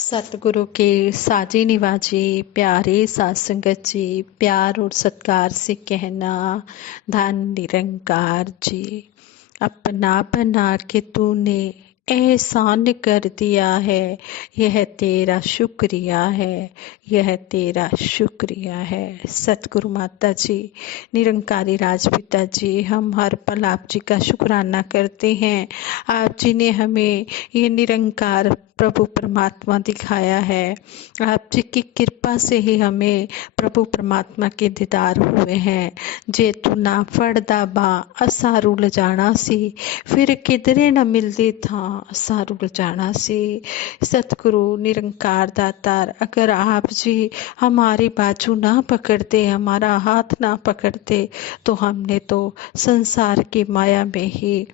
सतगुरु के साजे निवाजे प्यारे साथ संगत जी, प्यार और सत्कार से कहना, धन निरंकार जी। अपना बना के तूने एहसान कर दिया है, यह तेरा शुक्रिया है, यह तेरा शुक्रिया है। सतगुरु माता जी, निरंकारी राजपिता जी, हम हर पल आप जी का शुक्राना करते हैं। आप जी ने हमें ये निरंकार प्रभु परमात्मा दिखाया है। आप जी की कृपा से ही हमें प्रभु परमात्मा के दीदार हुए हैं। जे तू ना फड़दा बा असा रुल जाना सी, फिर किधरे न मिलती था असा रुल जाना सी। सतगुरु निरंकार दातार, अगर आप जी हमारी बाजू ना पकड़ते, हमारा हाथ ना पकड़ते, तो हमने तो संसार की माया में ही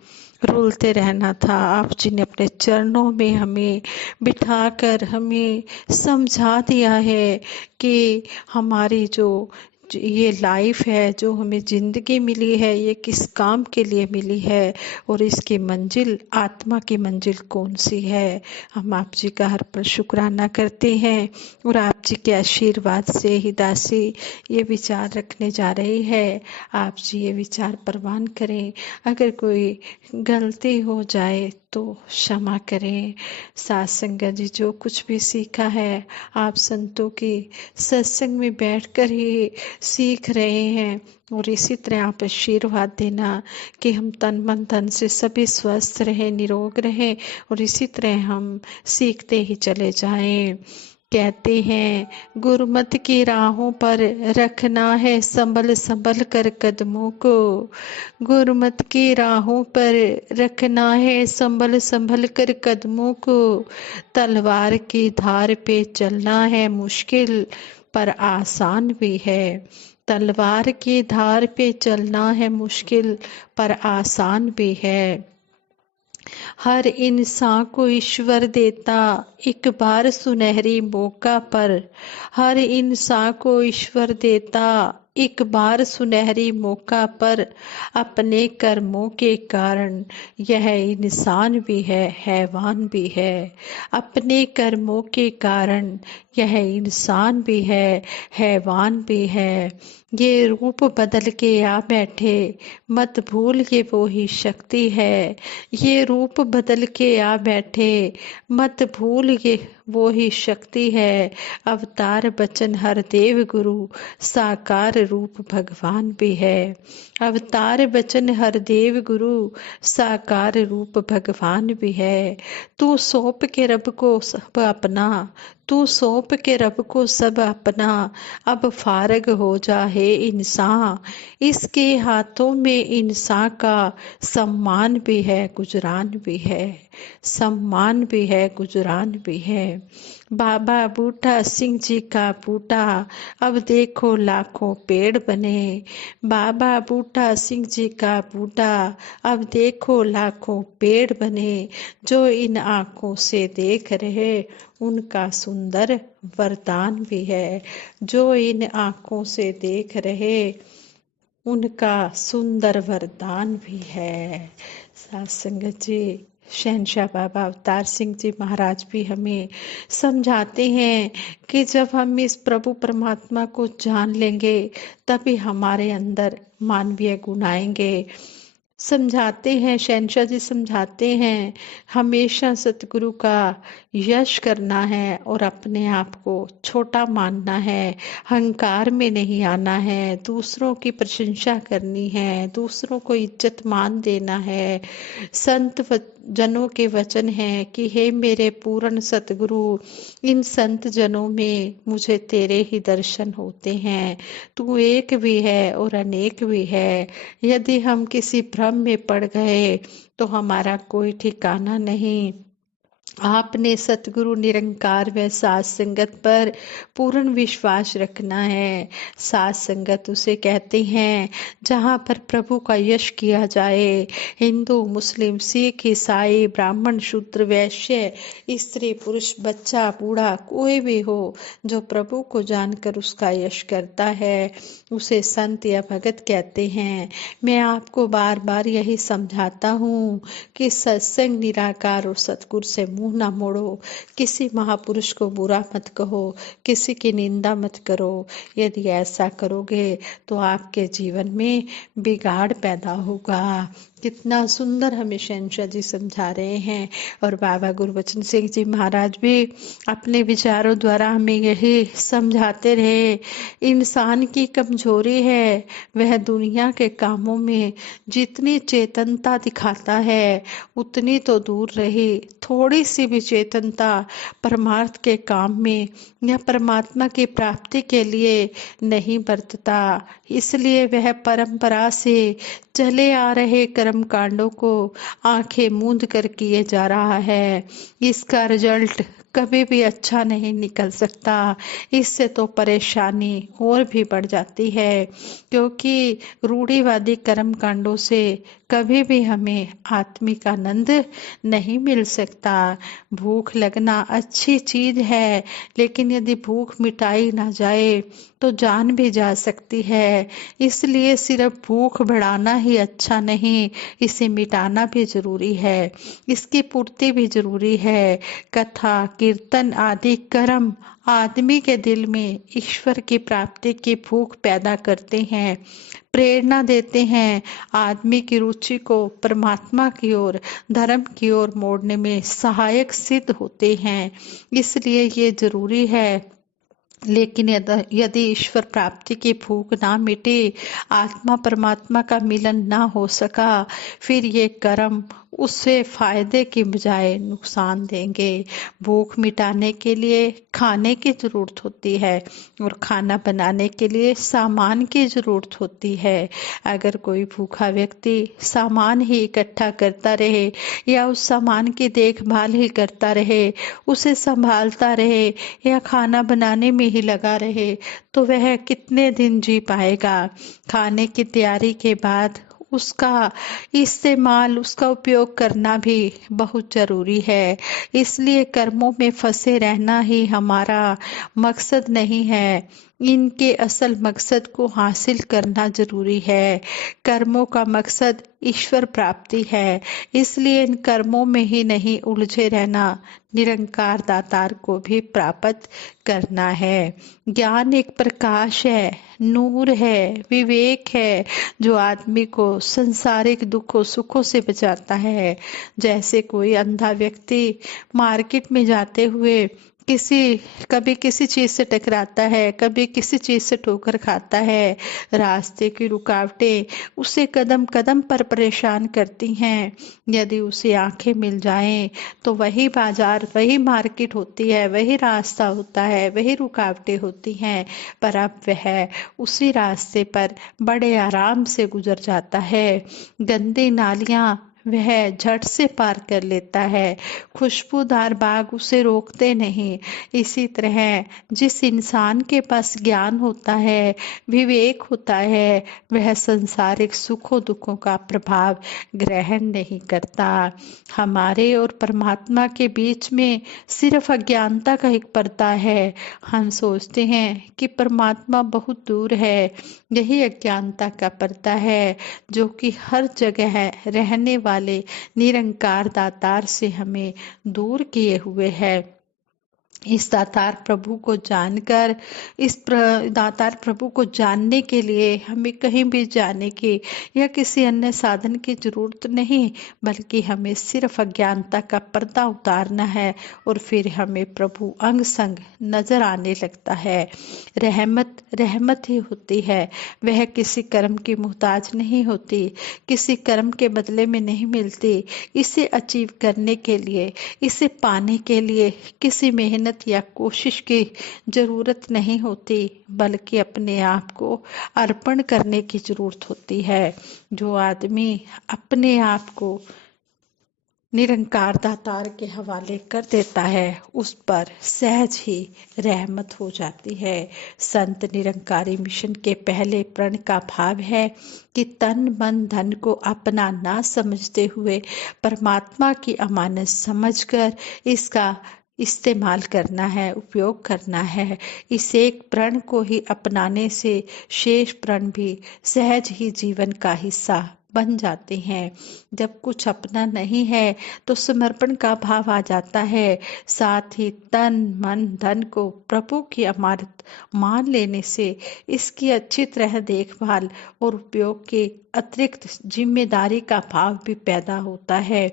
रुलते रहना था। आप जी ने अपने चरणों में हमें बिठाकर हमें समझा दिया है कि हमारी जो ये लाइफ है, जो हमें ज़िंदगी मिली है, ये किस काम के लिए मिली है और इसकी मंजिल, आत्मा की मंजिल कौन सी है। हम आप जी का हर पल शुक्राना करते हैं और आप जी के आशीर्वाद से ही दासी ये विचार रखने जा रही है। आप जी ये विचार प्रवान करें। अगर कोई गलती हो जाए तो क्षमा करें। साथ संगत जी, जो कुछ भी सीखा है आप संतों की सत्संग में बैठकर ही सीख रहे हैं, और इसी तरह आप आशीर्वाद देना कि हम तन मन धन से सभी स्वस्थ रहें, निरोग रहें, और इसी तरह हम सीखते ही चले जाएं। कहते हैं गुरुमत की राहों पर रखना है संभल संभल कर कदमों को, गुरुमत की राहों पर रखना है संभल संभल कर कदमों को, तलवार की धार पे चलना है मुश्किल पर आसान भी है, तलवार की धार पे चलना है मुश्किल पर आसान भी है। हर इंसान को ईश्वर देता एक बार सुनहरी मौका पर, हर इंसान को ईश्वर देता एक बार सुनहरी मौका पर, अपने कर्मों के कारण यह इंसान भी है हैवान भी है, अपने कर्मों के कारण यह इंसान भी है हैवान भी है। ये रूप बदल के आ बैठे मत भूल ये वो ही शक्ति है, ये रूप बदल के आ बैठे मत भूल ये वो ही शक्ति है। अवतार बचन हर देव गुरु साकार रूप भगवान भी है, अवतार बचन हर देव गुरु साकार रूप भगवान भी है। तू सौंप के रब को सब अपना, तू सौंप के रब को सब अपना, अब फारग हो जा है इंसान, इसके हाथों में इंसान का सम्मान भी है गुजरान भी है, सम्मान भी है गुजरान भी है। बाबा बूटा सिंह जी का बूटा अब देखो लाखों पेड़ बने, बाबा बूटा सिंह जी का बूटा अब देखो लाखों पेड़ बने, जो इन आँखों से देख रहे उनका सुंदर वरदान भी है, जो इन आँखों से देख रहे उनका सुंदर वरदान भी है। साथ संगत जी, शहनशाह बाबा अवतार सिंह जी महाराज भी हमें समझाते हैं कि जब हम इस प्रभु परमात्मा को जान लेंगे तभी हमारे अंदर मानवीय गुण आएंगे। समझाते हैं, शहनशाह जी समझाते हैं, हमेशा सतगुरु का यश करना है और अपने आप को छोटा मानना है, अहंकार में नहीं आना है, दूसरों की प्रशंसा करनी है, दूसरों को इज्जत मान देना है। संत जनों के वचन हैं कि हे मेरे पूर्ण सतगुरु, इन संत जनों में मुझे तेरे ही दर्शन होते हैं, तू एक भी है और अनेक भी है। यदि हम किसी भ्रम में पड़ गए तो हमारा कोई ठिकाना नहीं। आपने सतगुरु निरंकार व साथ संगत पर पूर्ण विश्वास रखना है। साथ संगत उसे कहते हैं जहाँ पर प्रभु का यश किया जाए, हिंदू मुस्लिम सिख ईसाई ब्राह्मण शूद्र वैश्य स्त्री पुरुष बच्चा बूढ़ा कोई भी हो, जो प्रभु को जानकर उसका यश करता है उसे संत या भगत कहते हैं। मैं आपको बार बार यही समझाता हूँ कि सत्संग निराकार और सतगुरु से मुंह ना मोड़ो, किसी महापुरुष को बुरा मत कहो, किसी की निंदा मत करो। यदि ऐसा करोगे तो आपके जीवन में बिगाड़ पैदा होगा। कितना सुंदर हमें शहंशाह जी समझा रहे हैं। और बाबा गुरबचन सिंह जी महाराज भी अपने विचारों द्वारा हमें यही समझाते रहे, इंसान की कमजोरी है वह दुनिया के कामों में जितनी चेतनता दिखाता है उतनी तो दूर रही, थोड़ी सी भी चेतनता परमार्थ के काम में या परमात्मा की प्राप्ति के लिए नहीं बरतता। इसलिए वह परंपरा से चले आ रहे कर्म कांडों को आंखें मूंद कर किए जा रहा है। इसका रिजल्ट कभी भी अच्छा नहीं निकल सकता। इससे तो परेशानी और भी बढ़ जाती है, क्योंकि रूढ़िवादी कर्म कांडों से कभी भी हमें आत्मिक आनंद नहीं मिल सकता। भूख लगना अच्छी चीज है, लेकिन यदि भूख मिटाई ना जाए तो जान भी जा सकती है। इसलिए सिर्फ भूख बढ़ाना ही अच्छा नहीं, इसे मिटाना भी जरूरी है, इसकी पूर्ति भी जरूरी है। कथा कीर्तन आदि कर्म आदमी के दिल में ईश्वर की प्राप्ति की भूख पैदा करते हैं, प्रेरणा देते हैं, आदमी की रुचि को परमात्मा की ओर धर्म की ओर मोड़ने में सहायक सिद्ध होते हैं। इसलिए ये जरूरी है। लेकिन यदि ईश्वर प्राप्ति की भूख ना मिटे, आत्मा परमात्मा का मिलन ना हो सका, फिर ये कर्म उससे फायदे की बजाय नुकसान देंगे। भूख मिटाने के लिए खाने की जरूरत होती है और खाना बनाने के लिए सामान की जरूरत होती है। अगर कोई भूखा व्यक्ति सामान ही इकट्ठा करता रहे या उस सामान की देखभाल ही करता रहे, उसे संभालता रहे या खाना बनाने में ही लगा रहे, तो वह कितने दिन जी पाएगा। खाने की तैयारी के बाद उसका इस्तेमाल, उसका उपयोग करना भी बहुत जरूरी है। इसलिए कर्मों में फंसे रहना ही हमारा मकसद नहीं है, इनके असल मकसद को हासिल करना जरूरी है। कर्मों का मकसद ईश्वर प्राप्ति है, इसलिए इन कर्मों में ही नहीं उलझे रहना, निरंकार दातार को भी प्राप्त करना है। ज्ञान एक प्रकाश है, नूर है, विवेक है, जो आदमी को संसारिक दुखों सुखों से बचाता है। जैसे कोई अंधा व्यक्ति मार्केट में जाते हुए कभी किसी चीज से टकराता है, कभी किसी चीज से ठोकर खाता है। रास्ते की रुकावटें उसे कदम कदम पर परेशान करती हैं। यदि उसे आंखें मिल जाएं तो वही बाजार, वही मार्केट होती है, वही रास्ता होता है, वही रुकावटें होती हैं, पर अब वह उसी रास्ते पर बड़े आराम से गुजर जाता है। गंदी नालियां वह झट से पार कर लेता है, खुशबूदार बाग उसे रोकते नहीं। इसी तरह जिस इंसान के पास ज्ञान होता है, विवेक होता है, वह संसारिक सुखों दुखों का प्रभाव ग्रहण नहीं करता। हमारे और परमात्मा के बीच में सिर्फ अज्ञानता का एक पर्दा है। हम सोचते हैं कि परमात्मा बहुत दूर है, यही अज्ञानता का पर्दा है, जो कि हर जगह रहने वाले निरंकार दातार से हमें दूर किए हुए है। इस दातार प्रभु को जानकर, दातार प्रभु को जानने के लिए हमें कहीं भी जाने की या किसी अन्य साधन की जरूरत नहीं, बल्कि हमें सिर्फ अज्ञानता का पर्दा उतारना है और फिर हमें प्रभु अंग संग नजर आने लगता है। रहमत रहमत ही होती है, वह किसी कर्म की मोहताज नहीं होती, किसी कर्म के बदले में नहीं मिलती। इसे अचीव करने के लिए, इसे पाने के लिए किसी मेहनत या कोशिश की जरूरत नहीं होती, बल्कि अपने आप को अर्पण करने की जरूरत होती है। जो आदमी अपने आप को निरंकार दातार के हवाले कर देता है, उस पर सहज ही रहमत हो जाती है। संत निरंकारी मिशन के पहले प्रण का भाव है कि तन मन धन को अपना ना समझते हुए परमात्मा की अमानत समझकर इसका इस्तेमाल करना है, उपयोग करना है। इस एक प्रण को ही अपनाने से शेष प्रण भी सहज ही जीवन का हिस्सा बन जाते हैं। जब कुछ अपना नहीं है तो समर्पण का भाव आ जाता है। साथ ही तन मन धन को प्रभु की अमानत मान लेने से इसकी अच्छी तरह देखभाल और उपयोग के अतिरिक्त जिम्मेदारी का भाव भी पैदा होता है।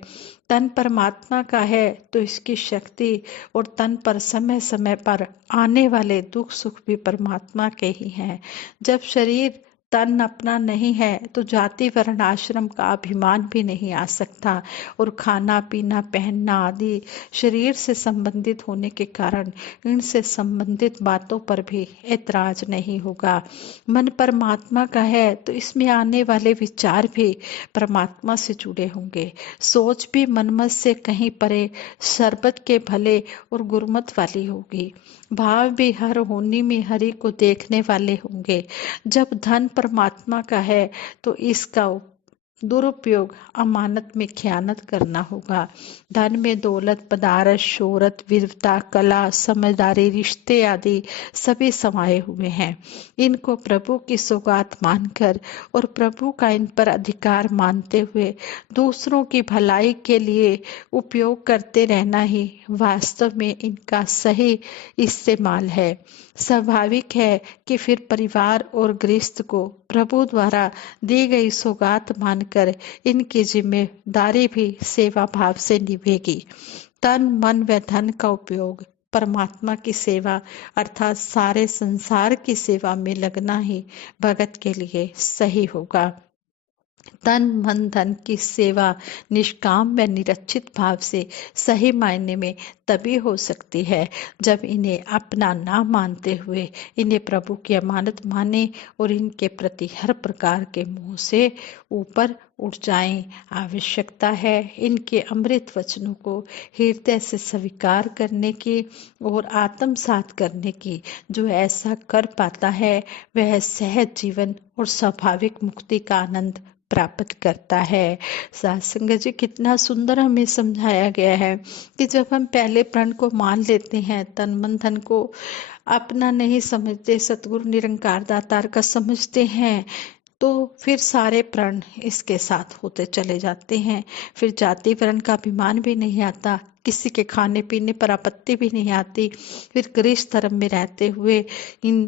तन परमात्मा का है तो इसकी शक्ति और तन पर समय समय पर आने वाले दुख सुख भी परमात्मा के ही हैं। जब शरीर तन अपना नहीं है तो जाति वर्ण आश्रम का अभिमान भी नहीं आ सकता और खाना पीना पहनना आदि शरीर से संबंधित होने के कारण इनसे संबंधित बातों पर भी ऐतराज नहीं होगा। मन परमात्मा का है तो इसमें आने वाले विचार भी परमात्मा से जुड़े होंगे। सोच भी मनमत से कहीं परे शरबत के भले और गुरमत वाली होगी। भाव भी हर होनी में हरि को देखने वाले होंगे। जब धन परमात्मा का है तो इसका दुरुपयोग अमानत में खयानत करना होगा। धन में दौलत पदार्थ शोहरत वीरता कला समझदारी रिश्ते आदि सभी समाये हुए हैं। इनको प्रभु की सौगात मानकर और प्रभु का इन पर अधिकार मानते हुए दूसरों की भलाई के लिए उपयोग करते रहना ही वास्तव में इनका सही इस्तेमाल है। स्वाभाविक है कि फिर परिवार और गृहस्थ को प्रभु द्वारा दी गई सौगात मानकर इनकी जिम्मेदारी भी सेवा भाव से निभेगी। तन मन व धन का उपयोग परमात्मा की सेवा अर्थात सारे संसार की सेवा में लगना ही भगत के लिए सही होगा। तन मन धन की सेवा निष्काम व निरक्षित भाव से सही मायने में तभी हो सकती है जब इन्हें अपना ना मानते हुए इन्हें प्रभु की अमानत माने और इनके प्रति हर प्रकार के मोह से ऊपर उठ जाएं। आवश्यकता है इनके अमृत वचनों को हृदय से स्वीकार करने की और आत्मसात करने की। जो ऐसा कर पाता है वह सहज जीवन और स्वाभाविक मुक्ति का आनंद प्राप्त करता है। सत्संग जी कितना सुंदर हमें समझाया गया है कि जब हम पहले प्रण को मान लेते हैं, तन मन धन को अपना नहीं समझते, सतगुरु निरंकार दातार का समझते हैं, तो फिर सारे प्रण इसके साथ होते चले जाते हैं। फिर जाति वर्ण का अभिमान भी नहीं आता, किसी के खाने पीने पर आपत्ति भी नहीं आती। फिर गृहस्थ धर्म में रहते हुए इन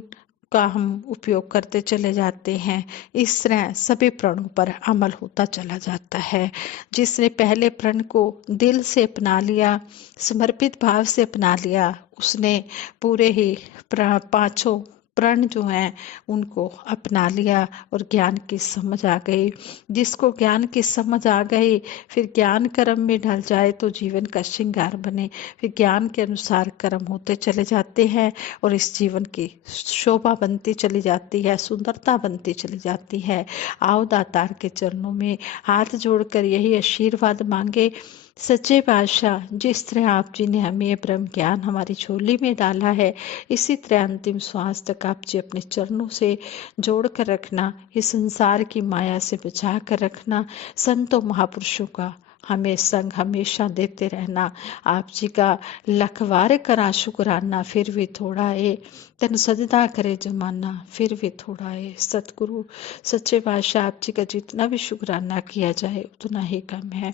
का हम उपयोग करते चले जाते हैं। इस तरह सभी प्रणों पर अमल होता चला जाता है। जिसने पहले प्रण को दिल से अपना लिया, समर्पित भाव से अपना लिया, उसने पूरे ही पांचों प्रण जो हैं उनको अपना लिया और ज्ञान की समझ आ गई। जिसको ज्ञान की समझ आ गई फिर ज्ञान कर्म में ढल जाए तो जीवन का श्रृंगार बने। फिर ज्ञान के अनुसार कर्म होते चले जाते हैं और इस जीवन की शोभा बनती चली जाती है, सुंदरता बनती चली जाती है। आओ दातार के चरणों में हाथ जोड़कर यही आशीर्वाद मांगे। सच्चे बादशाह, जिस तरह आप जी ने हमें ये ब्रह्म ज्ञान हमारी झोली में डाला है, इसी तरह अंतिम श्वास तक आप जी अपने चरणों से जोड़ कर रखना, इस संसार की माया से बचा कर रखना। संतों महापुरुषों का हमें संग हमेशा देते रहना। आप जी का लखवार करा शुक्राना फिर भी थोड़ा है, तन सजदा करे जमाना फिर भी थोड़ा है। सतगुरु सच्चे बादशाह आप जी का जितना भी शुक्राना किया जाए उतना ही कम है।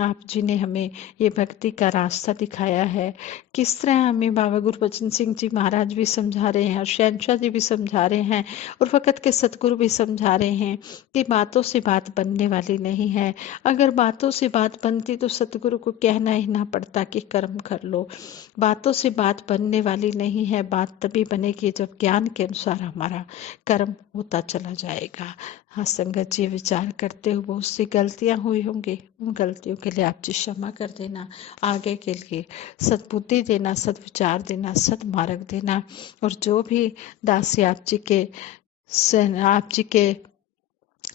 आप जी ने हमें ये भक्ति का रास्ता दिखाया है। किस तरह हमें बाबा गुरबचन सिंह जी महाराज भी समझा रहे हैं और शहनशाह जी भी समझा रहे हैं और वक़्त के सतगुरु भी समझा रहे हैं कि बातों से बात बनने वाली नहीं है। अगर बातों से बात बनती तो सतगुरु को कहना ही ना पड़ता कि कर्म कर लो। बातों से बात बनने वाली नहीं है। बात तभी बनेगी जब ज्ञान के अनुसार हमारा कर्म होता चला जाएगा। हाँ संगत जी, विचार करते हुए बहुत सी गलतियां हुई होंगी, उन गलतियों के लिए आप जी क्षमा कर देना। आगे के लिए सद्बुद्धि देना, सद्विचार देना, सद्मार्ग देना। और जो भी दासी आप जी के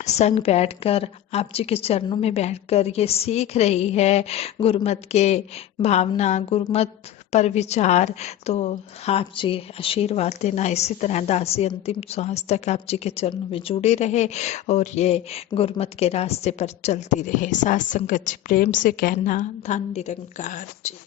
संग बैठकर आप जी के चरणों में बैठकर ये सीख रही है गुरमत के भावना, गुरमत पर विचार, तो आप जी आशीर्वाद देना। इसी तरह दासी अंतिम श्वास तक आप जी के चरणों में जुड़े रहे और ये गुरमत के रास्ते पर चलती रहे। साथ संगत जी प्रेम से कहना, धन निरंकार जी।